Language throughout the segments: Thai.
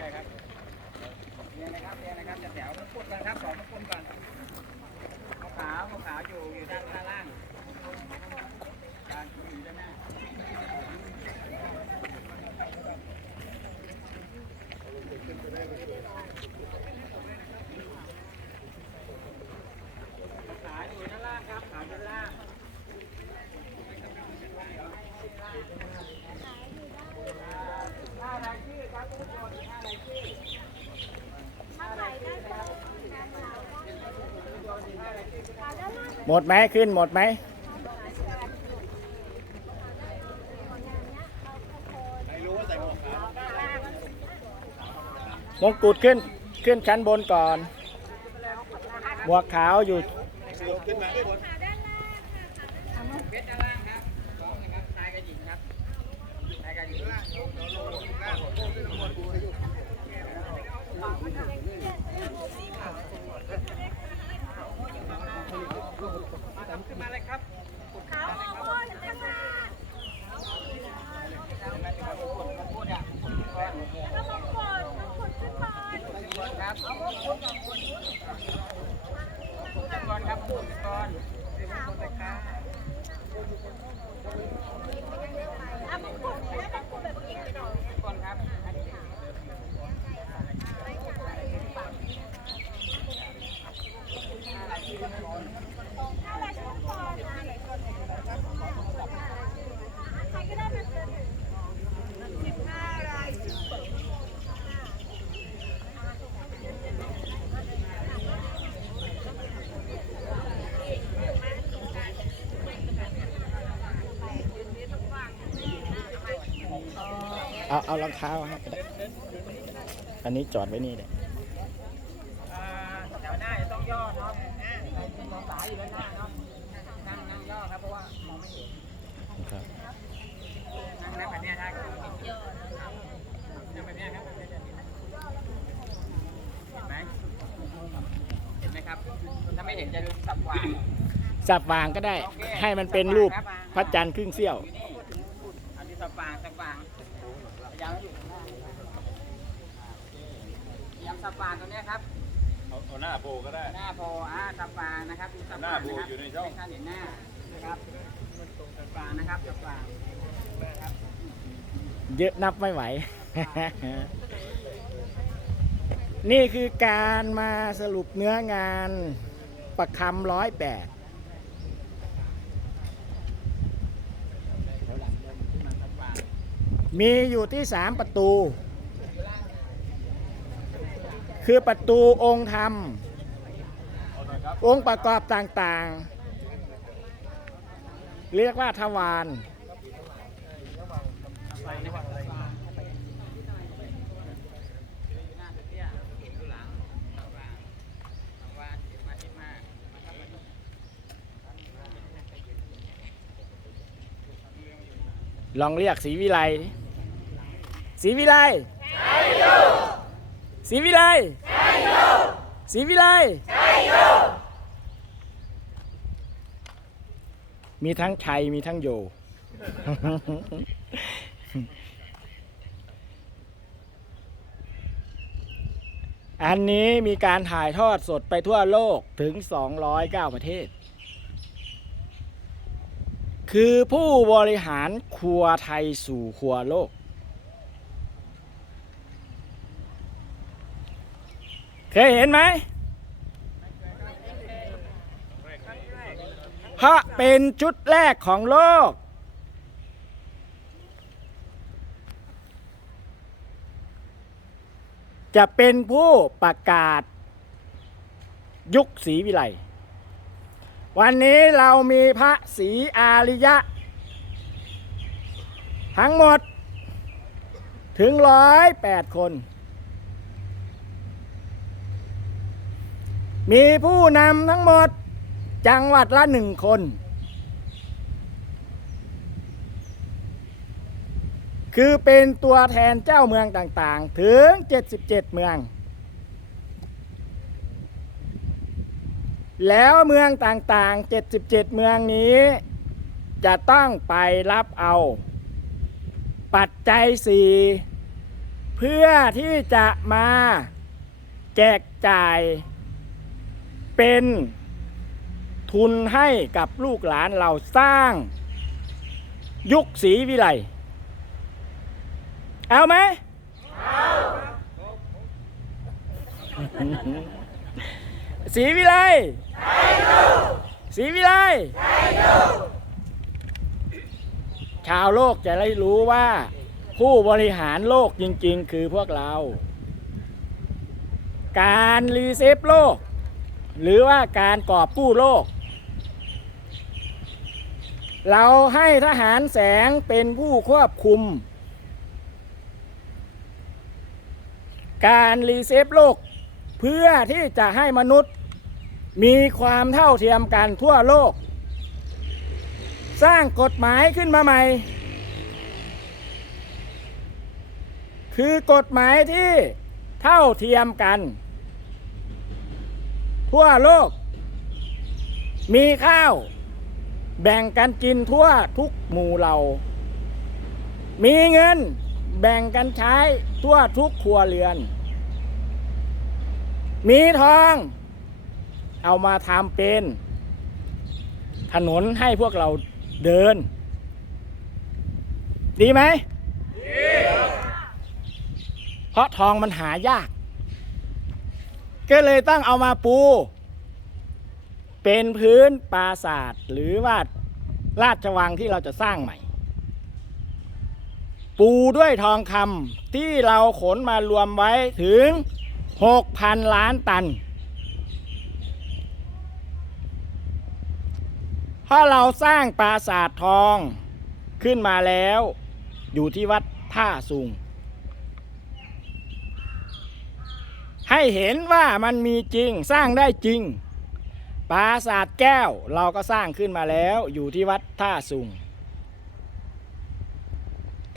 ใช่ครับเนี่ยนะครับเนี่ยนะครับจะแถวมงกุฎก่อนครับสองมงกุฎก่อนขาวขาวขาวอยู่อยู่ด้านด้านล่างด้านอยู่ด้านหน้าขาวอยู่ด้านล่างครับขาวด้านล่าง ห้ารายชื่อครับทุกคนห้ารายชื่อห้ารายชื่อครับ หมดไหมขึ้นหมดไหมมงกุฎขึ้นขึ้นชั้นบนก่อน หมวกขาวอยู่ ขึ้นมาเลยครับเขาพูดข้างหน้าพูดอะก่อนครับเอามงกุฎก่อนครับพูดก่อนเป็นมงกุฎเลยครับ ก่อนครับอันนี้ เอาเอารองเท้าให้ก็ได้อันนี้จอดไว้นี่เลยแถวหน้าจะต้องย่อเนาะมองสายอยู่ด้านหน้าเนาะ นั่งนั่งย่อครับเพราะว่ามองไม่เห็นครับนั่งนั่งแบบเนี้ยได้ครับนั่งแบบเนี้ยครับเห็นไหมเห็นไหมครับ ถ้าไม่เห็นจะสับวาง สับวางก็ได้ ให้มันเป็นรูปพระจันทร์ครึ่งเสี้ยว อยู่นี่อันนี้สับขวางสับขวางพยายามให้อยู่ข้างหน้า พยายามสับขวางตัวเนี้ยครับ เอาเอาหน้าโผล่ก็ได้ หน้าโพอ่าสับฟางนะครับดูสับหน้าฟางโพนะครับอยู่ในช่อง ให้ท่านเห็นหน้านะครับสับฟางนะครับสับฟางนะครับเยอะนับไม่ไหว นี่คือการมาสรุปเนื้องานประคำร้อยแปดมีอยู่ที่สามประตู คือประตูองค์ธรรม องค์ประกอบต่างๆ เรียกว่าทวารหน้าเตี้ยเห็นดูหลังสับฟางสับฟางเห็นมาเห็นมามาครับมาดูลองเรียกศรีวิไลดิศรีวิไล ศรีวิไลศรีวิไลมีทั้งชัยมีทั้งโย อันนี้มีการถ่ายทอดสดไปทั่วโลกถึง 209 ประเทศ คือผู้บริหารครัวไทยสู่ครัวโลก เคยเห็นไหมเพราะเป็นจุดแรกของโลก จะเป็นผู้ประกาศ ยุคศรีวิไลวันนี้เรามีพระศรีอาริยะ ทั้งหมดถึงร้อยแปดคน มีผู้นำทั้งหมด จังหวัดละหนึ่งคน คือเป็นตัวแทนเจ้าเมืองต่างๆ ถึง 77 เมือง แล้วเมืองต่างๆ 77 เมืองนี้ จะต้องไปรับเอา ปัจจัยสี่เพื่อที่จะมาแจกจ่าย เป็นทุนให้กับลูกหลานเราสร้าง ยุคศรีวิไลเอาไหมศรีวิไลศรีวิไลชาวโลกจะได้รู้ว่า ผู้บริหารโลกจริงๆ คือพวกเรา การรีเซฟโลก หรือว่าการกอบกู้โลก เราให้ทหารแสงเป็นผู้ควบคุม การรีเซฟโลก เพื่อที่จะให้มนุษย์มีความเท่าเทียมกันทั่วโลก สร้างกฎหมายขึ้นมาใหม่ คือกฎหมายที่เท่าเทียมกัน ทั่วโลก มีข้าว แบ่งกันกินทั่วทุกหมู่เหล่ามีเงินแบ่งกันใช้ทั่วทุกครัวเรือน มีทอง เอามาทำเป็น ถนนให้พวกเราเดิน ดีไหมดีเพราะทองมันหายาก ก็เลยต้องเอามาปู เป็นพื้นปราสาทหรือว่าราชวังที่เราจะสร้างใหม่ ปูด้วยทองคำที่เราขนมารวมไว้ถึง 6,000 ล้านตันเพราเราสร้างปราสาททองขึ้นมาแล้ว อยู่ที่วัดท่าสุง ให้เห็นว่ามันมีจริงสร้างได้จริง ปราสาทแก้วเราก็สร้างขึ้นมาแล้วอยู่ที่วัดท่าสุง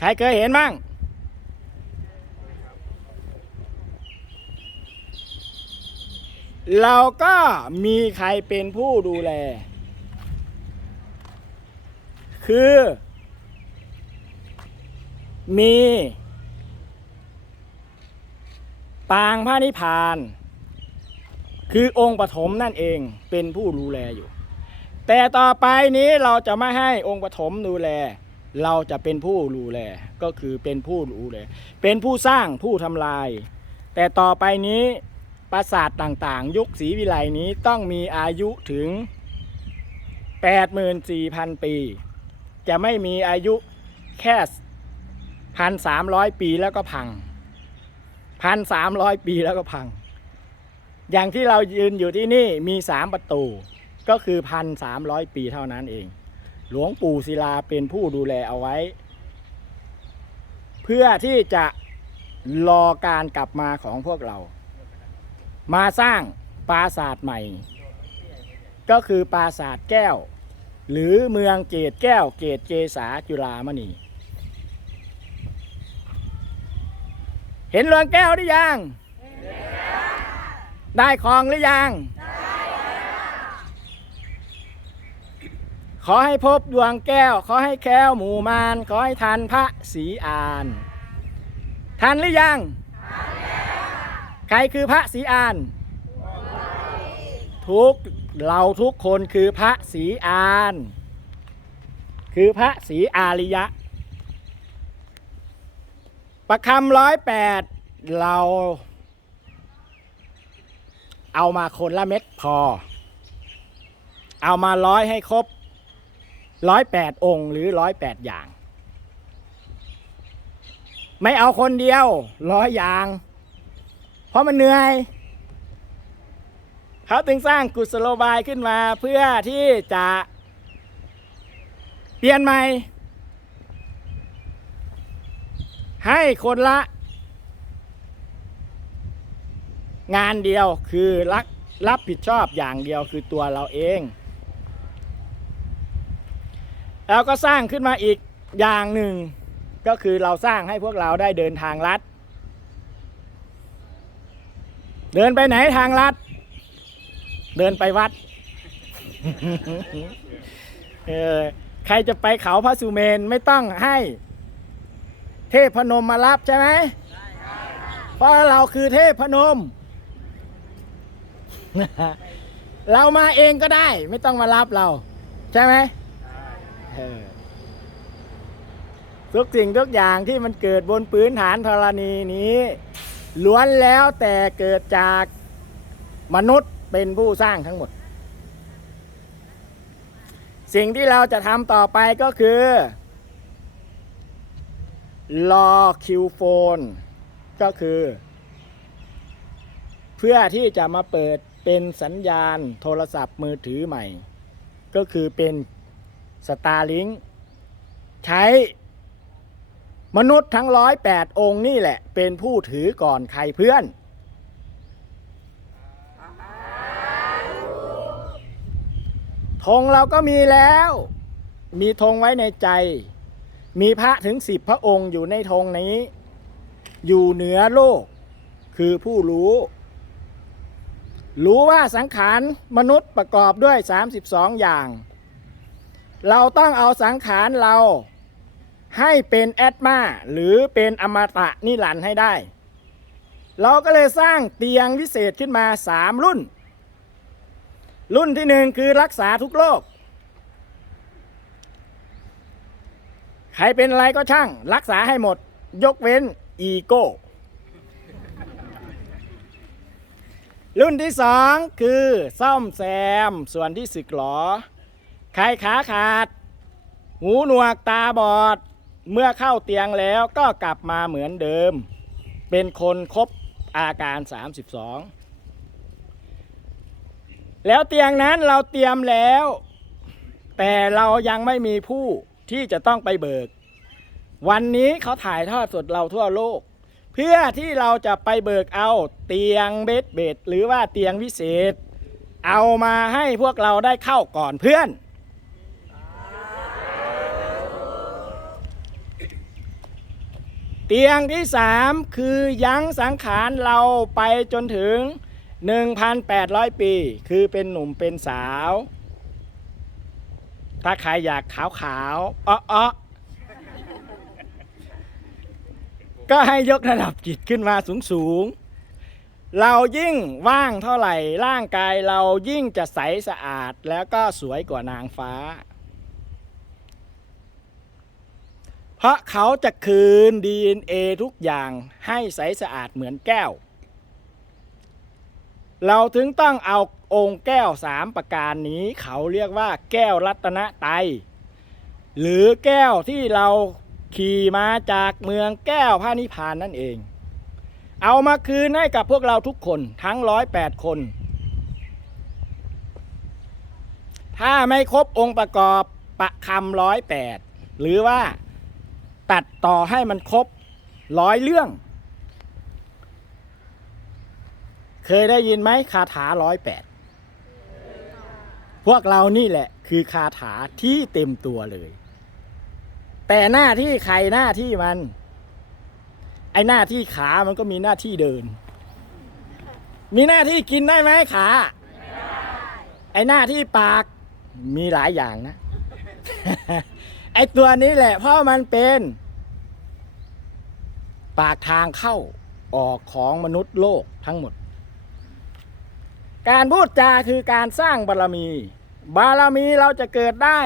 ใครเคยเห็นบ้าง เราก็มีใครเป็นผู้ดูแล คือ มี ปางพระนิพพาน คือองค์ปฐมนั่นเองเป็นผู้ดูแลอยู่ แต่ต่อไปนี้เราจะไม่ให้องค์ปฐมดูแล เราจะเป็นผู้ดูแลก็คือเป็นผู้ดูแลเป็นผู้สร้างผู้ทำลาย แต่ต่อไปนี้ปราสาทต่างๆ ยุคศรีวิไลนี้ต้องมีอายุถึง 84,000 ปี จะไม่มีอายุแค่พันสามร้อยปีแล้วก็พัง พันสามร้อยปีแล้วก็พัง อย่างที่เรายืนอยู่ที่นี่มีสามประตู ก็คือพันสามร้อยปีเท่านั้นเอง หลวงปู่ศิลาเป็นผู้ดูแลเอาไว้ เพื่อที่จะรอการกลับมาของพวกเรา มาสร้างปราสาทใหม่ ก็คือปราสาทแก้ว หรือเมืองเกตแก้วเกตเกษาจุฬามณี เห็นรืองแก้วหรือยัง ได้คลองหรือยัง ขอให้พบดวงแก้ว ขอให้แค้วหมู่มารขอให้ทันพระศรีอาน ทันหรือยัง ใครคือพระศรีอาน ทุกเราทุกคนคือพระศรีอาน คือพระศรีอาริยะ ประคำร้อยแปดเรา เอามาคนละเม็ดพอ เอามาร้อยให้ครบร้อยแปดองค์หรือร้อยแปดอย่าง ไม่เอาคนเดียวร้อยอย่าง เพราะมันเหนื่อยเขาถึงสร้างกุศโลบายขึ้นมาเพื่อที่จะเปลี่ยนใหม่ ให้คนละ งานเดียวคือรักรับผิดชอบอย่างเดียวคือตัวเราเอง แล้วก็สร้างขึ้นมาอีกอย่างหนึ่ง ก็คือเราสร้างให้พวกเราได้เดินทางลัด เดินไปไหนทางลัด เดินไปวัดเออใครจะไปเขาพระสุเมนไม่ต้องให้ เทพพนมมารับใช่ไหมราะเราคือเทพนม เรามาเองก็ได้ ไม่ต้องมารับเรา ใช่ไหมทุกสิ่งทุกอย่างที่มันเกิดบนพื้นฐานธรณีนี้ล้วนแล้วแต่เกิดจากมนุษย์เป็นผู้สร้างทั้งหมด สิ่งที่เราจะทำต่อไปก็คือ รอคิวโฟนก็คือ เพื่อที่จะมาเปิดเป็นสัญญาณโทรศัพท์มือถือใหม่ ก็คือเป็นสตาร์ลิงใช้มนุษย์ทั้งร้อยแปดองค์นี่แหละ เป็นผู้ถือก่อนใครเพื่อน ธงเราก็มีแล้ว มีธงไว้ในใจ มีพระถึงสิบพระองค์อยู่ในธงนี้ อยู่เหนือโลก คือผู้รู้ รู้ว่าสังขารมนุษย์ประกอบด้วย 32 อย่าง เราต้องเอาสังขารเราให้เป็นแอดมาหรือเป็นอมตะนิรันดร์ให้ได้ เราก็เลยสร้างเตียงวิเศษขึ้นมา 3 รุ่น รุ่นที่หนึ่งคือรักษาทุกโรค ใครเป็นอะไรก็ช่าง รักษาให้หมด ยกเว้นอีโก้ รุ่นที่สองคือซ่อมแซม ส่วนที่สึกหรอ ใครขาขาด หูหนวกตาบอด เมื่อเข้าเตียงแล้วก็กลับมาเหมือนเดิม เป็นคนครบอาการ 32 แล้วเตียงนั้นเราเตรียมแล้ว แต่เรายังไม่มีผู้ ที่จะต้องไปเบิก วันนี้เขาถ่ายทอดสดเราทั่วโลก เพื่อที่เราจะไปเบิกเอาเตียงเบดเบดหรือว่าเตียงวิเศษ เอามาให้พวกเราได้เข้าก่อนเพื่อน เตียงที่สามคือยั้งสังขารเราไปจนถึง 1,800 ปี คือเป็นหนุ่มเป็นสาว ถ้าใครอยากขาวขาวอ้ออ้อก็ให้ยกระดับจิตขึ้นมาสูงสูง เรายิ่งว่างเท่าไหร่ ร่างกายเรายิ่งจะใสสะอาดแล้วก็สวยกว่านางฟ้า เพราะเขาจะคืน DNA ทุกอย่างให้ใสสะอาดเหมือนแก้ว เราถึงต้องเอาองค์แก้วสามประการนี้ เขาเรียกว่า แก้วรัตนไตหรือแก้วที่เราขี่มาจากเมืองแก้วพระนิพพานนั่นเอง เอามาคืนให้กับพวกเราทุกคนทั้งร้อยแปดคน ถ้าไม่ครบองค์ประกอบประคำร้อยแปดหรือว่าตัดต่อให้มันครบร้อยเรื่อง เคยได้ยินไหมคาถาร้อยแปดพวกเรานี่แหละ คือคาถาที่เต็มตัวเลย แต่หน้าที่ใครหน้าที่มัน ไอหน้าที่ขามันก็มีหน้าที่เดิน มีหน้าที่กินได้ไหมขาไอหน้าที่ปากมีหลายอย่างนะ ไอตัวนี้แหละ เพราะมันเป็น ปากทางเข้าออกของมนุษย์โลกทั้งหมด การพูดจาคือการสร้างบารมี บารมีเราจะเกิดได้